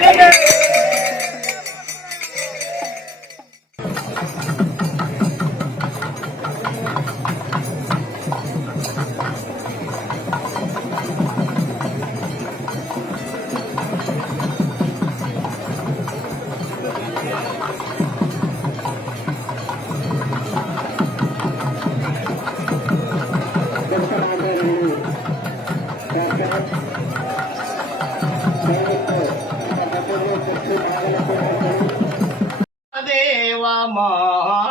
దేవ మానుభావ